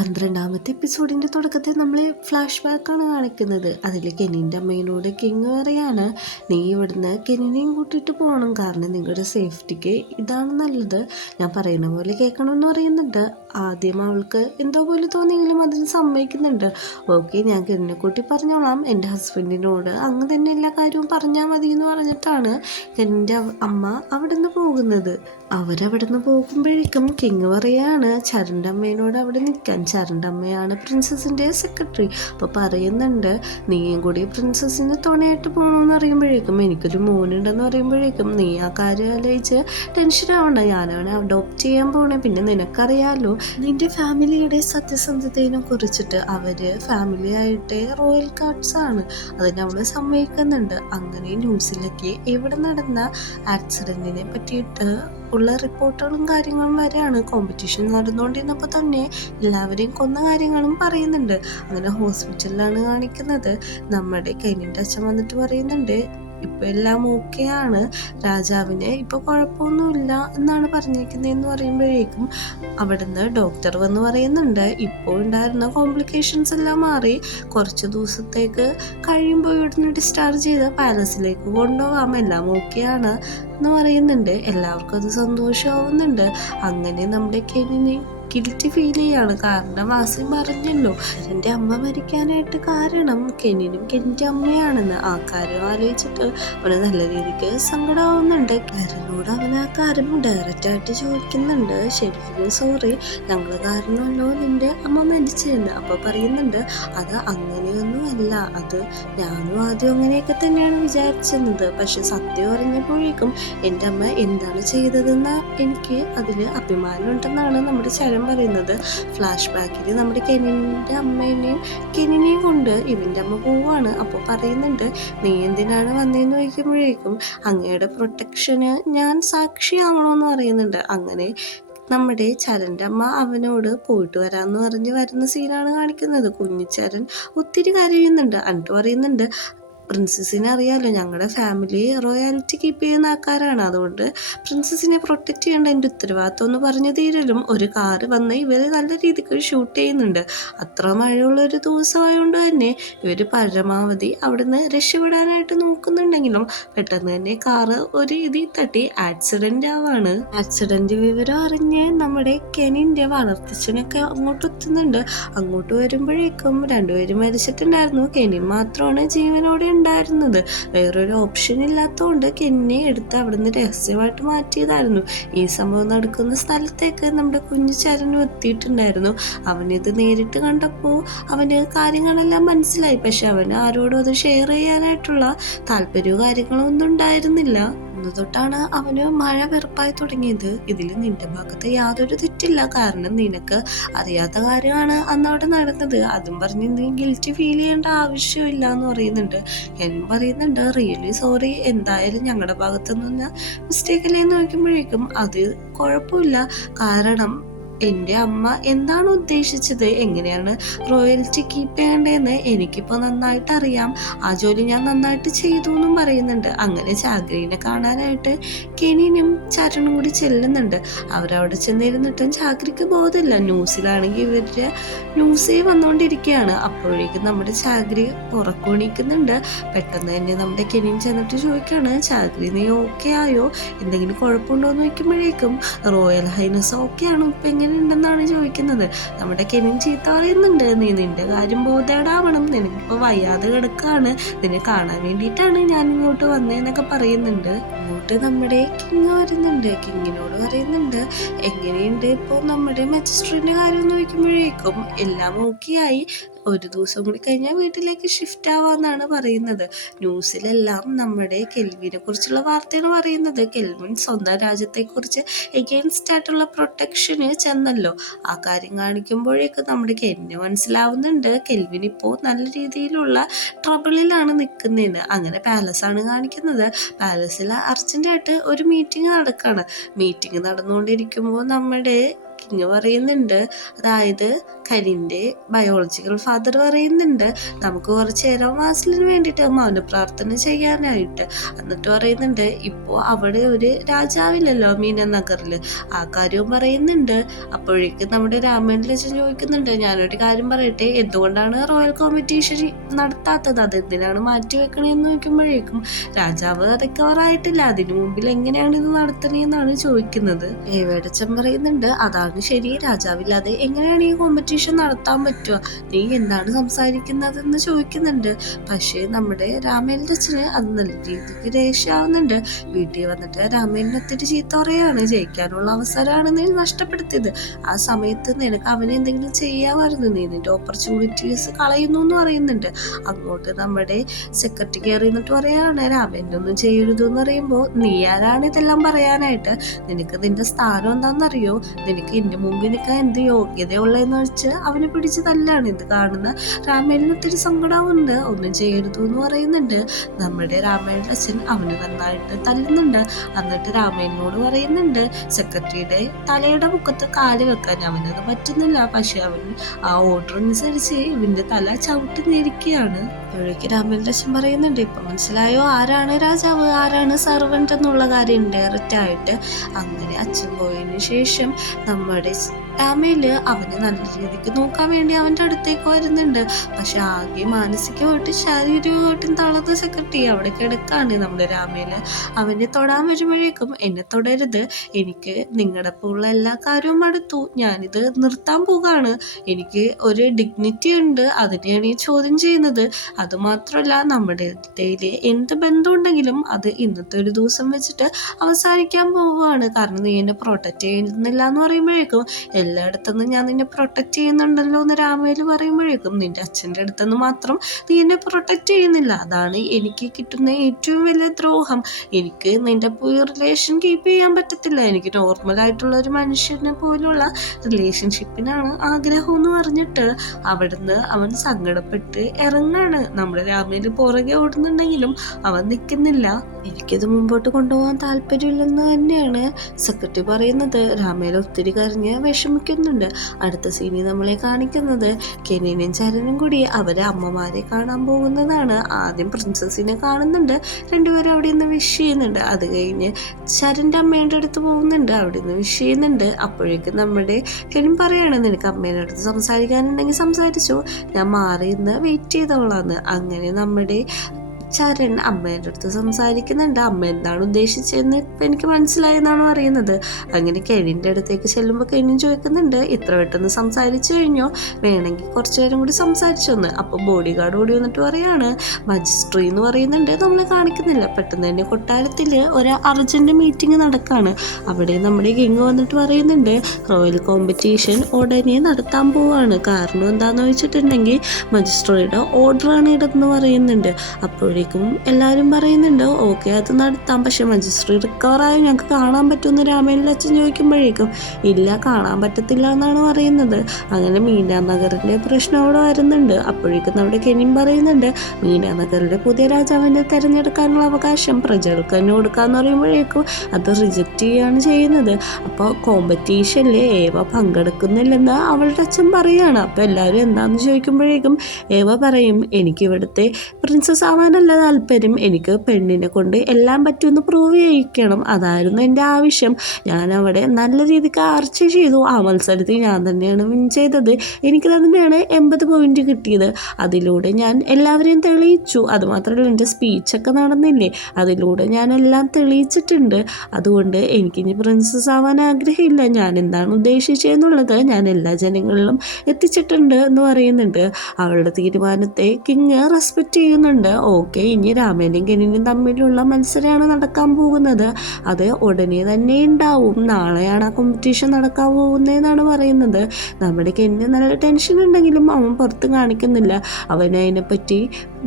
12ാമത്തെ എപ്പിസോഡിൻ്റെ തുടക്കത്തിൽ നമ്മൾ ഫ്ലാഷ് ബാക്കാണ് കാണിക്കുന്നത്. അതിൽ കെനിൻ്റെ അമ്മയോട് കിങ് പറയാണ്, നീ ഇവിടുന്ന് കെനിനെയും കൂട്ടിയിട്ട് പോകണം, കാരണം നിങ്ങളുടെ സേഫ്റ്റിക്ക് ഇതാണ് നല്ലത്, ഞാൻ പറയുന്ന പോലെ കേൾക്കണമെന്ന് പറയുന്നുണ്ട്. ആദ്യം അവൾക്ക് എന്തോ പോലെ തോന്നിയെങ്കിലും അതിന് സമ്മതിക്കുന്നുണ്ട്. ഓക്കെ, ഞാൻ കെനിനെ കൂട്ടി പറഞ്ഞോളാം, എൻ്റെ ഹസ്ബൻഡിനോട് അങ്ങ് തന്നെ എല്ലാ കാര്യവും പറഞ്ഞാൽ മതി എന്ന് പറഞ്ഞിട്ടാണ് കെനിൻ്റെ അമ്മ അവിടെ നിന്ന് പോകുന്നത്. അവരവിടെ നിന്ന് പോകുമ്പോഴേക്കും കിങ് പറയാണ് ചരൻ്റെ അമ്മേനോട് അവിടെ നിൽക്കാൻ. ചരൻ്റെ അമ്മയാണ് പ്രിൻസസിൻ്റെ സെക്രട്ടറി. അപ്പോൾ പറയുന്നുണ്ട്, നീയും കൂടി പ്രിൻസസിന് തുണയായിട്ട് പോകണമെന്ന് അറിയുമ്പോഴേക്കും, എനിക്കൊരു മോനുണ്ടെന്ന് പറയുമ്പോഴേക്കും നീ ആ കാര്യം ആലോചിച്ച് ടെൻഷൻ ആവണ്ട, ഞാനവനെ അഡോപ്റ്റ് ചെയ്യാൻ പോണേ. പിന്നെ നിനക്കറിയാലോ നിന്റെ ഫാമിലിയുടെ സത്യസന്ധതയെ കുറിച്ചിട്ട്, അവര് ഫാമിലി ആയിട്ട് റോയൽ കാർഡ്സ് ആണ്, അതിന് അവള് സമ്മതിക്കുന്നുണ്ട്. അങ്ങനെ ന്യൂസിലൊക്കെ ഇവിടെ നടന്ന ആക്സിഡന്റിനെ പറ്റിയിട്ട് ഉള്ള റിപ്പോർട്ടുകളും കാര്യങ്ങളും വരെയാണ്. കോമ്പറ്റീഷൻ നടന്നുകൊണ്ടിരുന്നപ്പോൾ തന്നെ എല്ലാവരെയും കൊന്ന കാര്യങ്ങളും പറയുന്നുണ്ട്. അങ്ങനെ ഹോസ്പിറ്റലിലാണ് കാണിക്കുന്നത്. നമ്മുടെ കെനിൻ്റെ അച്ഛൻ വന്നിട്ട് പറയുന്നുണ്ട്, ഇപ്പം എല്ലാം ഓക്കെയാണ്, രാജാവിന് ഇപ്പോൾ കുഴപ്പമൊന്നുമില്ല എന്നാണ് പറഞ്ഞിരിക്കുന്നതെന്ന് പറയുമ്പോഴേക്കും അവിടുന്ന് ഡോക്ടർ വന്ന് പറയുന്നുണ്ട്, ഇപ്പോൾ ഉണ്ടായിരുന്ന കോംപ്ലിക്കേഷൻസ് എല്ലാം മാറി, കുറച്ച് ദിവസത്തേക്ക് കഴിയുമ്പോൾ ഇവിടുന്ന് ഡിസ്ചാർജ് ചെയ്ത് പാലസിലേക്ക് കൊണ്ടുപോകാം, എല്ലാം ഓക്കെയാണ് എന്ന് പറയുന്നുണ്ട്. എല്ലാവർക്കും അത് സന്തോഷമാവുന്നുണ്ട്. അങ്ങനെ നമ്മുടെ കെനിനെ ഗിൽറ്റി ഫീൽ ചെയ്യാണ്, കാരണം വാസി പറഞ്ഞല്ലോ എൻ്റെ അമ്മ മരിക്കാനായിട്ട് കാരണം കെനിനും കെനിൻ്റെ അമ്മയാണെന്ന്. ആ കാര്യം ആലോചിച്ചിട്ട് അവന് നല്ല രീതിക്ക് സങ്കടമാവുന്നുണ്ട്. കരനോട് അവൻ ആ കാര്യം ഡയറക്റ്റായിട്ട് ചോദിക്കുന്നുണ്ട്, ശരിക്കും സോറി, ഞങ്ങൾ കാരണമല്ലോ നിൻ്റെ അമ്മ മരിച്ചതെന്ന്. അപ്പോൾ പറയുന്നുണ്ട്, അത് അങ്ങനെയൊന്നുമല്ല, അത് ഞാനും ആദ്യം അങ്ങനെയൊക്കെ തന്നെയാണ് വിചാരിച്ചിരുന്നത്, പക്ഷെ സത്യം അറിഞ്ഞപ്പോഴേക്കും എൻ്റെ അമ്മ എന്താണ് ചെയ്തതെന്ന് എനിക്ക് അതിൽ അഭിമാനമുണ്ടെന്നാണ് നമ്മുടെ ചരം പറയുന്നത്. ഫ്ലാഷ് ബാക്കിൽ നമ്മുടെ കെനിൻ്റെ കെനിനെയും കൊണ്ട് ഇവൻ്റെ അമ്മ പോവാണ്. അപ്പോൾ പറയുന്നുണ്ട്, നീ എന്തിനാണ് വന്നതെന്ന് ചോദിക്കുമ്പോഴേക്കും അങ്ങയുടെ പ്രൊട്ടക്ഷന് ഞാൻ സാക്ഷിയാവണമെന്ന് പറയുന്നുണ്ട്. അങ്ങനെ നമ്മുടെ ചരൻ്റെ അമ്മ അവനോട് പോയിട്ട് വരാമെന്ന് പറഞ്ഞ് വരുന്ന സീനാണ് കാണിക്കുന്നത്. കുഞ്ഞിച്ചരൻ ഒത്തിരി കരയുന്നുണ്ട്. എന്നിട്ട് പറയുന്നുണ്ട്, പ്രിൻസസിനെ അറിയാമല്ലോ, ഞങ്ങളുടെ ഫാമിലി റോയാലിറ്റി കീപ്പ് ചെയ്യുന്ന ആൾക്കാരാണ്, അതുകൊണ്ട് പ്രിൻസസിനെ പ്രൊട്ടക്റ്റ് ചെയ്യേണ്ട എൻ്റെ ഉത്തരവാദിത്വം എന്ന് പറഞ്ഞു തീരലും ഒരു കാറ് വന്ന് ഇവർ നല്ല രീതിക്ക് ഷൂട്ട് ചെയ്യുന്നുണ്ട്. അത്ര മഴയുള്ളൊരു ദിവസമായതുകൊണ്ട് തന്നെ ഇവർ പരമാവധി അവിടുന്ന് രക്ഷപ്പെടാനായിട്ട് നോക്കുന്നുണ്ടെങ്കിലും പെട്ടെന്ന് തന്നെ കാറ് ഒരു ഇതിൽ തട്ടി ആക്സിഡൻ്റ് ആവാണ്. ആക്സിഡൻ്റ് വിവരം അറിഞ്ഞ് നമ്മുടെ കെനിൻ്റെ വളർത്തച്ഛനൊക്കെ അങ്ങോട്ട് എത്തുന്നുണ്ട്. അങ്ങോട്ട് വരുമ്പോഴേക്കും രണ്ടുപേരും മരിച്ചിട്ടുണ്ടായിരുന്നു. കെനി മാത്രമാണ് ജീവനോടെ ഉണ്ടായിരുന്നത്. വേറൊരു ഓപ്ഷൻ ഇല്ലാത്തതുകൊണ്ട് കെന്നിനെ എടുത്ത് അവിടുന്ന് രഹസ്യമായിട്ട് മാറ്റിയതായിരുന്നു. ഈ സംഭവം നടക്കുന്ന സ്ഥലത്തേക്ക് നമ്മുടെ കുഞ്ഞു ചരനും എത്തിയിട്ടുണ്ടായിരുന്നു. അവനിത് നേരിട്ട് കണ്ടപ്പോൾ അവന് കാര്യങ്ങളെല്ലാം മനസ്സിലായി. പക്ഷെ അവന് ആരോടും അത് ഷെയർ ചെയ്യാനായിട്ടുള്ള താല്പര്യവും കാര്യങ്ങളും ഒന്നും ഉണ്ടായിരുന്നില്ല. അന്ന് തൊട്ടാണ് അവന് മഴ വെറുപ്പായി തുടങ്ങിയത്. ഇതിൽ നിന്റെ ഭാഗത്ത് യാതൊരു തെറ്റില്ല, കാരണം നിനക്ക് അറിയാത്ത കാര്യമാണ് അന്ന് അവിടെ നടന്നത്. അതും പറഞ്ഞ് നീ ഗിൽറ്റി ഫീൽ ചെയ്യേണ്ട ആവശ്യമില്ല എന്ന് പറയുന്നുണ്ട്. എന്നും പറയുന്നുണ്ട്, റിയലി സോറി, എന്തായാലും ഞങ്ങളുടെ ഭാഗത്തുനിന്ന് മിസ്റ്റേക്ക് അല്ലേ എന്ന് നോക്കുമ്പോഴേക്കും അത് കുഴപ്പമില്ല, കാരണം എൻ്റെ അമ്മ എന്താണ് ഉദ്ദേശിച്ചത്, എങ്ങനെയാണ് റോയൽറ്റി കീപ്പ് ചെയ്യേണ്ടതെന്ന് എനിക്കിപ്പോൾ നന്നായിട്ട് അറിയാം, ആ ജോലി ഞാൻ നന്നായിട്ട് ചെയ്തു എന്നും പറയുന്നുണ്ട്. അങ്ങനെ ചാക്രീനെ കാണാനായിട്ട് കെനിനും ചരണും കൂടി ചെല്ലുന്നുണ്ട്. അവരവിടെ ചെന്നിരുന്നിട്ടും ചാക്രിക്ക് ബോധമില്ല. ന്യൂസിലാണെങ്കിൽ ഇവരുടെ ന്യൂസേ വന്നുകൊണ്ടിരിക്കുകയാണ്. അപ്പോഴേക്കും നമ്മുടെ ചാക്രി ഉറക്കണിക്കുന്നുണ്ട്. പെട്ടെന്ന് തന്നെ നമ്മുടെ കെനിൻ ചെന്നിട്ട് ചോദിക്കുകയാണ്, ചാക്രി നീ ഓക്കെ ആയോ, എന്തെങ്കിലും കുഴപ്പമുണ്ടോ എന്ന് ചോദിക്കുമ്പോഴേക്കും റോയൽ ഹൈനസ് ഓക്കെ ആണോ, ഇപ്പം എങ്ങനെ ഉണ്ടെന്നാണ് ചോദിക്കുന്നത്. നമ്മുടെ കെനിൻ ചീത്ത പറയുന്നുണ്ട്, നീ നിന്റെ കാര്യം ബോധേടാവണം, നിനക്കിപ്പോൾ വയ്യാതെ കിടക്കാണ്, നിന്നെ കാണാൻ വേണ്ടിയിട്ടാണ് ഞാൻ ഇങ്ങോട്ട് വന്നതെന്നൊക്കെ പറയുന്നുണ്ട്. ഇങ്ങോട്ട് നമ്മുടെ കിങ് വരുന്നുണ്ട്. കിങ്ങിനോട് പറയുന്നുണ്ട്, എങ്ങനെയുണ്ട് ഇപ്പോൾ നമ്മുടെ മജിസ്ട്രേറ്റിൻ്റെ കാര്യം എന്ന് ചോദിക്കുമ്പോഴേക്കും എല്ലാം ഓക്കെയായി, ഒരു ദിവസം കൂടി കഴിഞ്ഞാൽ വീട്ടിലേക്ക് ഷിഫ്റ്റ് ആവാന്നാണ് പറയുന്നത്. ന്യൂസിലെല്ലാം നമ്മുടെ കെൽവിനെ കുറിച്ചുള്ള വാർത്തയാണ് പറയുന്നത്. കെൽവിൻ സ്വന്തം രാജ്യത്തെക്കുറിച്ച് എഗെയിൻസ്റ്റ് ആയിട്ടുള്ള പ്രൊട്ടക്ഷന് ചെന്നല്ലോ, ആ കാര്യം കാണിക്കുമ്പോഴേക്കും നമ്മുടെ കെൽവിന് മനസ്സിലാവുന്നുണ്ട് കെൽവിൻ ഇപ്പോൾ നല്ല രീതിയിലുള്ള ട്രബിളിലാണ് നിൽക്കുന്നതെന്ന്. അങ്ങനെ പാലസാണ് കാണിക്കുന്നത്. പാലസിൽ അർജൻറ്റായിട്ട് ഒരു മീറ്റിംഗ് നടക്കുകയാണ്. മീറ്റിംഗ് നടന്നുകൊണ്ടിരിക്കുമ്പോൾ നമ്മുടെ കിങ് പറയുന്നുണ്ട്, അതായത് കെനിൻ്റെ ബയോളജിക്കൽ ഫാദർ പറയുന്നുണ്ട് നമുക്ക് കുറച്ച് നേരം വാസിലിന് വേണ്ടിയിട്ട് മൗന പ്രാർത്ഥന ചെയ്യാനായിട്ട്. എന്നിട്ട് പറയുന്നുണ്ട് ഇപ്പോൾ അവിടെ ഒരു രാജാവില്ലല്ലോ മീന നഗറിൽ, ആ കാര്യവും പറയുന്നുണ്ട്. അപ്പോഴേക്കും നമ്മുടെ രാമേന്ദ്ര അച്ഛൻ ചോദിക്കുന്നുണ്ട്, ഞാനൊരു കാര്യം പറയട്ടെ, എന്തുകൊണ്ടാണ് റോയൽ കോമ്പറ്റീഷൻ നടത്താത്തത്, അതെന്തിനാണ് മാറ്റി വെക്കണേന്ന് ചോദിക്കുമ്പോഴേക്കും രാജാവ് റിക്കവർ ആയിട്ടില്ല, അതിനു മുമ്പിൽ എങ്ങനെയാണ് ഇത് നടത്തണേന്നാണ് ചോദിക്കുന്നത്. ഏവേടച്ചൻ പറയുന്നുണ്ട്, അതാണ് ശരി, രാജാവില്ലാതെ എങ്ങനെയാണ് ഈ കോമ്പറ്റീഷൻ നടത്താൻ പറ്റുക, നീ എന്താണ് സംസാരിക്കുന്നതെന്ന് ചോദിക്കുന്നുണ്ട്. പക്ഷേ നമ്മുടെ രാമേന്ദ്രച്ചന് അത് നല്ല രീതിക്ക് ദേഷ്യാവുന്നുണ്ട്. വീട്ടിൽ വന്നിട്ട് രാമേന്ദ്രത്തിന് ചീത്ത പറയാണ്, ജയിക്കാനുള്ള അവസരമാണ് നീ നഷ്ടപ്പെടുത്തിയത്, ആ സമയത്ത് നിനക്ക് അവനെ എന്തെങ്കിലും ചെയ്യാമായിരുന്നു, നീ നിന്റെ ഓപ്പർച്യൂണിറ്റീസ് കളയുന്നു എന്ന് പറയുന്നുണ്ട്. അങ്ങോട്ട് നമ്മുടെ സെക്രട്ടറി കയറി എന്നിട്ട് പറയാണ്, രാമേന്ദ്രൻ ഒന്നും ചെയ്യരുത് എന്ന് പറയുമ്പോൾ നീ ആരാണ് ഇതെല്ലാം പറയാനായിട്ട്, നിനക്ക് നിന്റെ സ്ഥാനം എന്താണെന്നറിയോ, നിനക്ക് എന്റെ മുമ്പിൽ നിൽക്കാൻ എന്ത് യോഗ്യതയുള്ളതെന്ന് വെച്ച് അവനെ പിടിച്ച് തല്ലാണ്. ഇത് കാണുന്ന രാമേന്ദ്രന് ഒത്തിരി സങ്കടമുണ്ട്, ഒന്നും ചെയ്യരുത് എന്ന് പറയുന്നുണ്ട്. നമ്മുടെ രാമേന്ദ്ര അച്ഛൻ അവന് നന്നായിട്ട് തല്ലുന്നുണ്ട്. എന്നിട്ട് രാമേന്ദ്രനോട് പറയുന്നുണ്ട് സെക്രട്ടറിയുടെ തലയുടെ മുഖത്ത് കാല് വെക്കാൻ, അവനത് പറ്റുന്നില്ല. പക്ഷെ അവൻ ആ ഓർഡർ അനുസരിച്ച് ഇവന്റെ തല ചവിട്ടി നിൽക്കുകയാണ്. അപ്പോഴേക്ക് രാമേന്ദ്ര അച്ഛൻ പറയുന്നുണ്ട്, ഇപ്പൊ മനസ്സിലായോ ആരാണ് രാജാവ് ആരാണ് സർവന്റ് എന്നുള്ള കാര്യം ഡയറക്റ്റ് ആയിട്ട്. അങ്ങനെ അച്ഛൻ പോയതിനു ശേഷം നമ്മുടെ രാമേല് അവനെ നല്ല രീതിക്ക് നോക്കാൻ വേണ്ടി അവൻ്റെ അടുത്തേക്ക് വരുന്നുണ്ട്. പക്ഷെ ആകെ മാനസികമായിട്ടും ശാരീരികമായിട്ടും തളർന്ന സെക്രട്ടറി അവിടെ കിടക്കാണ് നമ്മുടെ രാമേല്. അവനെ തൊടാൻ വരുമ്പോഴേക്കും എന്നെ തൊടരുത്, എനിക്ക് നിങ്ങളുടെ പോലുള്ള എല്ലാ കാര്യവും അടുത്തു, ഞാനിത് നിർത്താൻ പോകാണ്, എനിക്ക് ഒരു ഡിഗ്നിറ്റി ഉണ്ട്, അതിനെയാണ് ഈ ചോദ്യം ചെയ്യുന്നത്. അതുമാത്രമല്ല നമ്മുടെ ഇടയിൽ എന്ത് ബന്ധമുണ്ടെങ്കിലും അത് ഇന്നത്തെ ഒരു ദിവസം വെച്ചിട്ട് അവസാനിക്കാൻ പോവുകയാണ്, കാരണം നീ എന്നെ പ്രൊട്ടക്റ്റ് ചെയ്യുന്നില്ല എന്ന് പറയുമ്പോഴേക്കും എല്ലായിടത്തുനിന്ന് ഞാൻ നിന്നെ പ്രൊട്ടക്റ്റ് ചെയ്യുന്നുണ്ടല്ലോ എന്ന് രാമേല് പറയുമ്പോഴേക്കും നിന്റെ അച്ഛൻ്റെ അടുത്തുനിന്ന് മാത്രം നീ എന്നെ പ്രൊട്ടക്റ്റ് ചെയ്യുന്നില്ല, അതാണ് എനിക്ക് കിട്ടുന്ന ഏറ്റവും വലിയ ദ്രോഹം, എനിക്ക് നിന്റെ റിലേഷൻ കീപ്പ് ചെയ്യാൻ പറ്റത്തില്ല, എനിക്ക് നോർമലായിട്ടുള്ള ഒരു മനുഷ്യനെ പോലുള്ള റിലേഷൻഷിപ്പിനാണ് ആഗ്രഹം എന്ന് പറഞ്ഞിട്ട് അവിടുന്ന് അവൻ സങ്കടപ്പെട്ട് ഇറങ്ങാണ്. നമ്മുടെ രാമേല് പുറകെ ഓടുന്നുണ്ടെങ്കിലും അവൻ നിൽക്കുന്നില്ല. എനിക്കിത് മുമ്പോട്ട് കൊണ്ടുപോകാൻ താല്പര്യമില്ലെന്ന് തന്നെയാണ് സെക്രട്ടറി പറയുന്നത്. രാമേല ഒത്തിരി കരഞ്ഞ് വിഷമിക്കുന്നുണ്ട്. അടുത്ത സീനിൽ നമ്മളെ കാണിക്കുന്നത് കെനിനും ചരനും കൂടി അവരെ അമ്മമാരെ കാണാൻ പോകുന്നതാണ്. ആദ്യം പ്രിൻസസിനെ കാണുന്നുണ്ട്, രണ്ടുപേരും അവിടെ നിന്ന് വിഷ് ചെയ്യുന്നുണ്ട്. അത് കഴിഞ്ഞ് ചരൻ്റെ അമ്മേൻ്റെ അടുത്ത് പോകുന്നുണ്ട്, അവിടെ നിന്ന് വിഷ് ചെയ്യുന്നുണ്ട്. അപ്പോഴേക്കും നമ്മുടെ കെനിൻ പറയാണ്, നിനക്ക് അമ്മേൻ്റെ അടുത്ത് സംസാരിക്കാനുണ്ടെങ്കിൽ സംസാരിച്ചോ, ഞാൻ മാറി നിന്ന് വെയിറ്റ് ചെയ്തോളാന്ന്. അങ്ങനെ നമ്മുടെ ചരൺ അമ്മേൻ്റെ അടുത്ത് സംസാരിക്കുന്നുണ്ട്. അമ്മ എന്താണ് ഉദ്ദേശിച്ചതെന്ന് ഇപ്പം എനിക്ക് മനസ്സിലായെന്നാണ് പറയുന്നത്. അങ്ങനെ കെനിൻ്റെ അടുത്തേക്ക് ചെല്ലുമ്പോൾ കെനിൻ ചോദിക്കുന്നുണ്ട്, ഇത്ര പെട്ടെന്ന് സംസാരിച്ചു കഴിഞ്ഞോ, വേണമെങ്കിൽ കുറച്ചു നേരം കൂടി സംസാരിച്ചോന്ന്. അപ്പോൾ ബോഡി ഗാർഡ് ഓടി വന്നിട്ട് പറയാണ്, മജിസ്ട്രി എന്ന് പറയുന്നുണ്ട്, നമ്മളെ കാണിക്കുന്നില്ല. പെട്ടെന്ന് തന്നെ കൊട്ടാരത്തിൽ ഒരു അർജൻറ്റ് മീറ്റിംഗ് നടക്കുകയാണ്. അവിടെ നമ്മുടെ കിങ് വന്നിട്ട് പറയുന്നുണ്ട്, റോയൽ കോമ്പറ്റീഷൻ ഉടനെ നടത്താൻ പോവാണ്, കാരണം എന്താണെന്ന് വെച്ചിട്ടുണ്ടെങ്കിൽ മജിസ്ട്രിയുടെ ഓർഡറാണ് ഇതെന്ന് പറയുന്നുണ്ട്. അപ്പോഴേക്കും എല്ലാവരും പറയുന്നുണ്ട്, ഓക്കെ അത് നടത്താം, പക്ഷെ മജിസ്ട്രി റിക്കവറായി ഞങ്ങൾക്ക് കാണാൻ പറ്റുമെന്ന് രാമേന്ദ്ര അച്ഛൻ ചോദിക്കുമ്പോഴേക്കും ഇല്ല കാണാൻ പറ്റത്തില്ല എന്നാണ് പറയുന്നത്. അങ്ങനെ മീനാനഗറിൻ്റെ പ്രശ്നം അവിടെ വരുന്നുണ്ട്. അപ്പോഴേക്കും നമ്മുടെ കെനിൻ പറയുന്നുണ്ട്, മീനാനഗറിലെ പുതിയ രാജാവിനെ തിരഞ്ഞെടുക്കാനുള്ള അവകാശം പ്രജകൾക്ക് തന്നെ കൊടുക്കാന്ന് പറയുമ്പോഴേക്കും അത് റിജക്റ്റ് ചെയ്യുകയാണ് ചെയ്യുന്നത്. അപ്പോൾ കോമ്പറ്റീഷനിൽ ഏവ പങ്കെടുക്കുന്നില്ലെന്ന് അവളുടെ അച്ഛൻ പറയുകയാണ്. അപ്പോൾ എല്ലാവരും എന്താണെന്ന് ചോദിക്കുമ്പോഴേക്കും ഏവ പറയും, എനിക്കിവിടുത്തെ പ്രിൻസസ് ആവാനല്ല താല്പര്യം, എനിക്ക് പെണ്ണിനെ കൊണ്ട് എല്ലാം പറ്റുമെന്ന് പ്രൂവ് ചെയ്യിക്കണം, അതായിരുന്നു എൻ്റെ ആവശ്യം. ഞാൻ അവിടെ നല്ല രീതിക്ക് ആർച്ച ചെയ്തു, ആ മത്സരത്തിൽ ഞാൻ തന്നെയാണ് വിൻ ചെയ്തത്, എനിക്ക് തന്നെയാണ് 80 പോയിന്റ് കിട്ടിയത്. അതിലൂടെ ഞാൻ എല്ലാവരെയും തെളിയിച്ചു. അതുമാത്രമല്ല എൻ്റെ സ്പീച്ചൊക്കെ നടന്നില്ലേ, അതിലൂടെ ഞാൻ എല്ലാം തെളിയിച്ചിട്ടുണ്ട്. അതുകൊണ്ട് എനിക്കിനി പ്രിൻസസ് ആവാൻ ആഗ്രഹമില്ല, ഞാൻ എന്താണ് ഉദ്ദേശിച്ചതെന്നുള്ളത് ഞാൻ എല്ലാ ജനങ്ങളിലും എത്തിച്ചിട്ടുണ്ട് എന്ന് പറയുന്നുണ്ട്. അവളുടെ തീരുമാനത്തെ കിങ് റെസ്പെക്റ്റ് ചെയ്യുന്നുണ്ട്. ഓക്കെ, ഇനി രാമേനും കെനിനും തമ്മിലുള്ള മത്സരമാണ് നടക്കാൻ പോകുന്നത്, അത് ഉടനെ തന്നെ ഉണ്ടാവും, നാളെയാണ് ആ കോമ്പറ്റീഷൻ നടക്കാൻ പോകുന്നതെന്നാണ് പറയുന്നത്. നമ്മുടെ കെനിന് നല്ല ടെൻഷൻ ഉണ്ടെങ്കിലും അവൻ പുറത്ത് കാണിക്കുന്നില്ല, അവൻ അതിനെപ്പറ്റി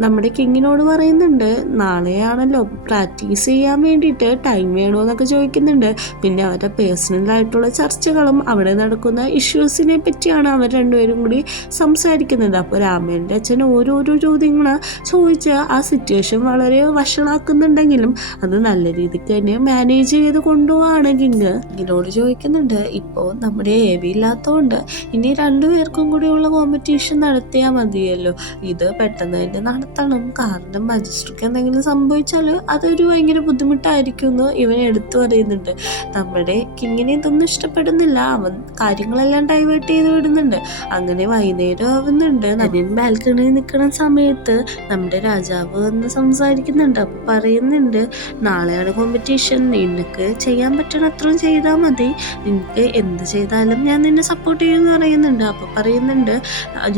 നമ്മുടെ കിങ്ങിനോട് പറയുന്നുണ്ട് നാളെയാണല്ലോ പ്രാക്ടീസ് ചെയ്യാൻ വേണ്ടിയിട്ട് ടൈം വേണോ എന്നൊക്കെ ചോദിക്കുന്നുണ്ട്. പിന്നെ അവരുടെ പേഴ്സണലായിട്ടുള്ള ചർച്ചകളും അവിടെ നടക്കുന്ന ഇഷ്യൂസിനെ പറ്റിയാണ് അവർ രണ്ടുപേരും കൂടി സംസാരിക്കുന്നത്. അപ്പോൾ രാമേൻ്റെ അച്ഛൻ ഓരോരോ ചോദ്യങ്ങൾ ചോദിച്ച് ആ സിറ്റുവേഷൻ വളരെ വഷളാക്കുന്നുണ്ടെങ്കിലും അത് നല്ല രീതിക്ക് തന്നെ മാനേജ് ചെയ്ത് കൊണ്ടുപോവാണ് കിങ്ങിനോട് ചോദിക്കുന്നുണ്ട്. ഇപ്പോൾ നമ്മുടെ AV ഇല്ലാത്തതുകൊണ്ട് ഇനി രണ്ടുപേർക്കും കൂടിയുള്ള കോമ്പറ്റീഷൻ നടത്തിയാൽ മതിയല്ലോ, ഇത് പെട്ടെന്ന് തന്നെ നടത്തണം, കാരണം മജിസ്ട്രിക്ക് എന്തെങ്കിലും സംഭവിച്ചാൽ അതൊരു ഭയങ്കര ബുദ്ധിമുട്ടായിരിക്കും എന്ന് ഇവൻ എടുത്തു പറയുന്നുണ്ട്. നമ്മുടെ കിങ്ങിനെ ഇതൊന്നും ഇഷ്ടപ്പെടുന്നില്ല, അവൻ കാര്യങ്ങളെല്ലാം ഡൈവേർട്ട് ചെയ്ത് വിടുന്നുണ്ട്. അങ്ങനെ വൈകുന്നേരം ആവുന്നുണ്ട്. ഞാൻ ബാൽക്കണിയിൽ നിൽക്കുന്ന സമയത്ത് നമ്മുടെ രാജാവ് വന്ന് സംസാരിക്കുന്നുണ്ട്. അപ്പോൾ പറയുന്നുണ്ട് നാളെയാണ് കോമ്പറ്റീഷൻ, നിനക്ക് ചെയ്യാൻ പറ്റണ അത്രയും ചെയ്താൽ മതി, നിനക്ക് എന്ത് ചെയ്താലും ഞാൻ നിന്നെ സപ്പോർട്ട് ചെയ്യുമെന്ന് പറയുന്നുണ്ട്. അപ്പോൾ പറയുന്നുണ്ട്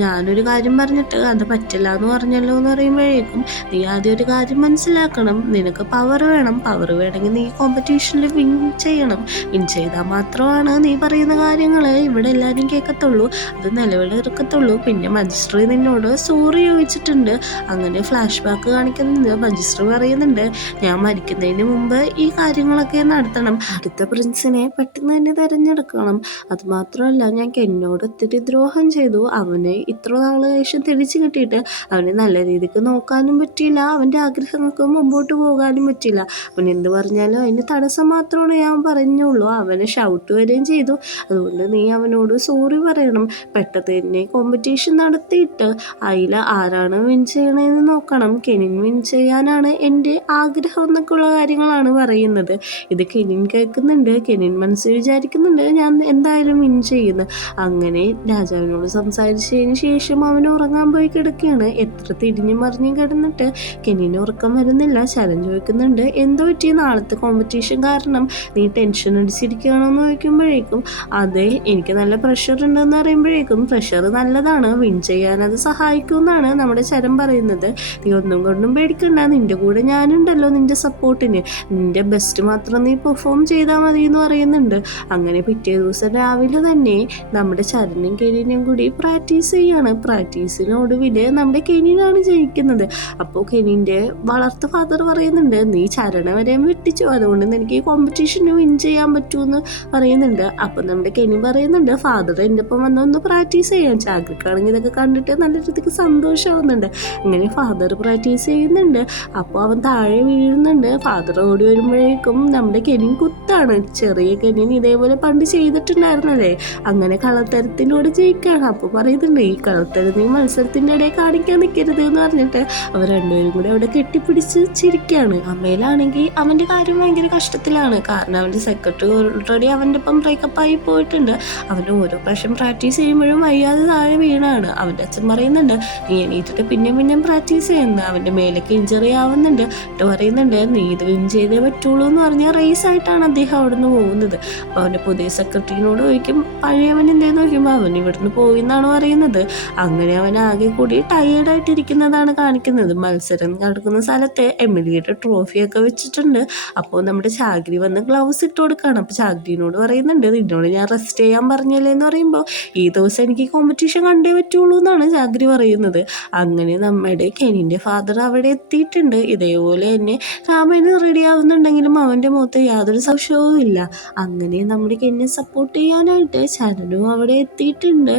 ഞാനൊരു കാര്യം പറഞ്ഞിട്ട് അത് പറ്റില്ല എന്ന് പറഞ്ഞല്ലോ എന്ന് പറയുമ്പോഴേക്കും നീ ആദ്യം ഒരു കാര്യം മനസ്സിലാക്കണം, നിനക്ക് പവർ വേണം, പവർ വേണമെങ്കിൽ നീ കോമ്പറ്റീഷനിൽ വിൻ ചെയ്യണം, വിൻ ചെയ്താൽ മാത്രമാണ് നീ പറയുന്ന കാര്യങ്ങൾ ഇവിടെ എല്ലാവരും കേൾക്കത്തുള്ളൂ, അത് നിലവിലെടുക്കത്തുള്ളൂ. പിന്നെ മജിസ്ട്രി നിന്നോട് സോറി ചോദിച്ചിട്ടുണ്ട്. അങ്ങനെ ഫ്ലാഷ് ബാക്ക് കാണിക്കുന്നുണ്ട്. മജിസ്ട്രി പറയുന്നുണ്ട് ഞാൻ മരിക്കുന്നതിന് മുമ്പ് ഈ കാര്യങ്ങളൊക്കെ നടത്തണം, അടുത്ത പ്രിൻസിനെ പെട്ടെന്ന് തന്നെ തിരഞ്ഞെടുക്കണം, അതുമാത്രമല്ല ഞാൻ എന്നോട് ഒത്തിരി ദ്രോഹം ചെയ്തു, അവന് ഇത്ര നാള് ശേഷം തിരിച്ചു കിട്ടിയിട്ട് അവനെ നല്ല രീതിക്ക് നോക്കാനും പറ്റിയില്ല, അവൻ്റെ ആഗ്രഹങ്ങൾക്ക് മുമ്പോട്ട് പോകാനും പറ്റില്ല, അവൻ എന്ത് പറഞ്ഞാലും അതിന് തടസ്സം മാത്രമാണ് ഞാൻ പറഞ്ഞുള്ളൂ, അവനെ ഷൗട്ട് വരികയും ചെയ്തു, അതുകൊണ്ട് നീ അവനോട് സോറി പറയണം, പെട്ടെന്ന് തന്നെ കോമ്പറ്റീഷൻ നടത്തിയിട്ട് അതിൽ ആരാണ് വിൻ ചെയ്യണമെന്ന് നോക്കണം, കെനിൻ വിൻ ചെയ്യാനാണ് എൻ്റെ ആഗ്രഹം എന്നൊക്കെയുള്ള കാര്യങ്ങളാണ് പറയുന്നത്. ഇത് കെനിൻ കേൾക്കുന്നുണ്ട്. കെനിൻ മനസ്സിൽ വിചാരിക്കുന്നുണ്ട് ഞാൻ എന്തായാലും വിൻ ചെയ്യുന്നു. അങ്ങനെ രാജാവിനോട് സംസാരിച്ചതിന് ശേഷം അവൻ ഉറങ്ങാൻ പോയി കിടക്കുകയാണ്. എത്ര തിരിഞ്ഞു മറിഞ്ഞും കിടന്നിട്ട് കെനിന് ഉറക്കം വരുന്നില്ല. ശരൺ ചോദിക്കുന്നുണ്ട് എന്തോ പറ്റി, നാളത്തെ കോമ്പറ്റീഷൻ കാരണം നീ ടെൻഷൻ അടിച്ചിരിക്കുകയാണോ എന്ന് ചോദിക്കുമ്പോഴേക്കും അതെ എനിക്ക് നല്ല പ്രഷർ ഉണ്ടെന്ന് പറയുമ്പോഴേക്കും പ്രഷർ നല്ലതാണ്, വിൻ ചെയ്യാൻ അത് സഹായിക്കും എന്നാണ് നമ്മുടെ ശരൺ പറയുന്നത്. നീ ഒന്നും കൊണ്ടും പേടിക്കണ്ട, നിന്റെ കൂടെ ഞാനുണ്ടല്ലോ, നിന്റെ സപ്പോർട്ടിന്, നിന്റെ ബെസ്റ്റ് മാത്രം നീ പെർഫോം ചെയ്താൽ മതി എന്ന് പറയുന്നുണ്ട്. അങ്ങനെ പിറ്റേ ദിവസം രാവിലെ തന്നെ നമ്മുടെ ശരണിനും കെനിനും കൂടി പ്രാക്ടീസ് ചെയ്യാണ്. പ്രാക്ടീസിനൊടുവിൽ നമ്മുടെ കെനിനാണ് ജയിക്കുന്നത്. അപ്പോൾ കെനിൻ്റെ വളർത്ത ഫാദർ പറയുന്നുണ്ട് നീ ചരണ വരെ വെട്ടിച്ചു, അതുകൊണ്ട് എനിക്ക് ഈ കോമ്പറ്റീഷന് വിൻ ചെയ്യാൻ പറ്റുമെന്ന് പറയുന്നുണ്ട്. അപ്പം നമ്മുടെ കെനി പറയുന്നുണ്ട് ഫാദർ എൻ്റെ ഒപ്പം വന്നൊന്ന് പ്രാക്ടീസ് ചെയ്യാൻ, ചാഗ്രക്കാണെങ്കിൽ ഇതൊക്കെ കണ്ടിട്ട് നല്ല രീതിക്ക് സന്തോഷമാവുന്നുണ്ട്. അങ്ങനെ ഫാദർ പ്രാക്ടീസ് ചെയ്യുന്നുണ്ട്. അപ്പോൾ അവൻ താഴെ വീഴുന്നുണ്ട്. ഫാദർ ഓടി വരുമ്പോഴേക്കും നമ്മുടെ കെനിൻ കുത്താണ്. ചെറിയ കെനിൻ ഇതേപോലെ പണ്ട് ചെയ്തിട്ടുണ്ടായിരുന്നല്ലേ, അങ്ങനെ കളത്തരത്തിലൂടെ ജയിക്കുകയാണ്. അപ്പോൾ പറയുന്നുണ്ട് ഈ കളത്തരം നീ മത്സരത്തിൻ്റെ ഇടയിൽ കാണിക്കാൻ നിൽക്കരുത് എന്ന് പറഞ്ഞിട്ട് അവർ രണ്ടുപേരും കൂടെ അവിടെ കെട്ടിപ്പിടിച്ച് ചിരിക്കുകയാണ്. അമ്മയിലാണെങ്കിൽ അവൻ്റെ കാര്യം ഭയങ്കര കഷ്ടത്തിലാണ്, കാരണം അവൻ്റെ സെക്രട്ടറി ഓൾറെഡി അവൻ്റെ ഒപ്പം ബ്രേക്കപ്പ് ആയി പോയിട്ടുണ്ട്. അവൻ ഓരോ പ്രാവശ്യം പ്രാക്ടീസ് ചെയ്യുമ്പോഴും വയ്യാതെ താഴെ വീണാണ്. അവൻ്റെ അച്ഛൻ പറയുന്നുണ്ട് നീ എണീറ്റിട്ട് പിന്നെയും പ്രാക്ടീസ് ചെയ്യുന്നത്, അവൻ്റെ മേലേക്ക് ഇഞ്ചറി ആവുന്നുണ്ട്. എന്നിട്ട് പറയുന്നുണ്ട് നീ ഇത് വിൻ ചെയ്തേ പറ്റുള്ളൂ എന്ന് പറഞ്ഞാൽ റേസ് ആയിട്ടാണ് അദ്ദേഹം അവിടെ നിന്ന് പോകുന്നത്. അപ്പോൾ അവൻ്റെ പുതിയ സെക്രട്ടറിനോട് ചോദിക്കും പഴയവൻ എന്തേന്ന് നോക്കുമ്പോൾ അവൻ ഇവിടുന്ന് പോയി എന്നാണ് പറയുന്നത്. അങ്ങനെ അവൻ ആകെ കൂടി ടയേർഡായിട്ടിരിക്കുന്നതാണ് കാണിക്കുന്നത്. മത്സരം നടക്കുന്ന സ്ഥലത്ത് എമിലിയുടെ ട്രോഫിയൊക്കെ വെച്ചിട്ടുണ്ട്. അപ്പോൾ നമ്മുടെ ചാഗ്രി വന്ന് ഗ്ലൗസ് ഇട്ട് കൊടുക്കുകയാണ്. അപ്പോൾ ചാഗ്രിനോട് പറയുന്നുണ്ട് നിന്നോട് ഞാൻ റെസ്റ്റ് ചെയ്യാൻ പറഞ്ഞല്ലേ എന്ന് പറയുമ്പോൾ ഈ ദിവസം എനിക്ക് കോമ്പറ്റീഷൻ കണ്ടേ പറ്റുള്ളൂ എന്നാണ് ചാഗ്രി പറയുന്നത്. അങ്ങനെ നമ്മുടെ കെനിൻ്റെ ഫാദർ അവിടെ എത്തിയിട്ടുണ്ട്. ഇതേപോലെ തന്നെ രാമന് റെഡി ആവുന്നുണ്ടെങ്കിലും അവൻ്റെ മുഖത്ത് യാതൊരു സംശയവും ഇല്ല. അങ്ങനെ നമ്മുടെ കെനിനെ സപ്പോർട്ട് ചെയ്യാനായിട്ട് ചരണും അവിടെ എത്തിയിട്ടുണ്ട്.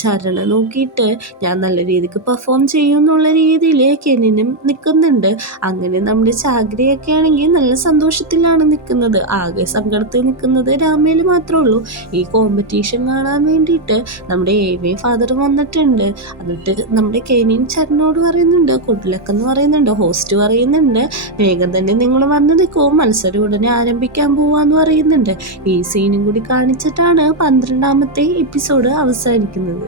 ചരണ നോക്കിയിട്ട് ഞാൻ നല്ല രീതിക്ക് പെർഫോം ചെയ്യും എന്നുള്ള രീതിയിൽ കെനിനും നിൽക്കുന്നുണ്ട്. അങ്ങനെ നമ്മുടെ ചാഗ്രിയൊക്കെ ആണെങ്കിൽ നല്ല സന്തോഷത്തിലാണ് നിൽക്കുന്നത്. ആകെ സങ്കടത്തിൽ നിൽക്കുന്നത് രാമേൽ മാത്രമേ ഉള്ളൂ. ഈ കോമ്പറ്റീഷൻ കാണാൻ വേണ്ടിയിട്ട് നമ്മുടെ AV ഫാദർ വന്നിട്ടുണ്ട്. എന്നിട്ട് നമ്മുടെ കെനിൻ ചരണോട് പറയുന്നുണ്ട് ഗുഡ് ലക്ക് എന്ന് പറയുന്നുണ്ട്. ഹോസ്റ്റ് പറയുന്നുണ്ട് വേഗം തന്നെ നിങ്ങൾ വന്ന് നിൽക്കുമോ, മത്സരം ഉടനെ ആരംഭിക്കാൻ പോവാന്ന് പറയുന്നുണ്ട്. ഈ സീനും കൂടി കാണിച്ചിട്ടാണ് 12ാമത്തെ എപ്പിസോഡ് അവസാനിക്കുന്നത്.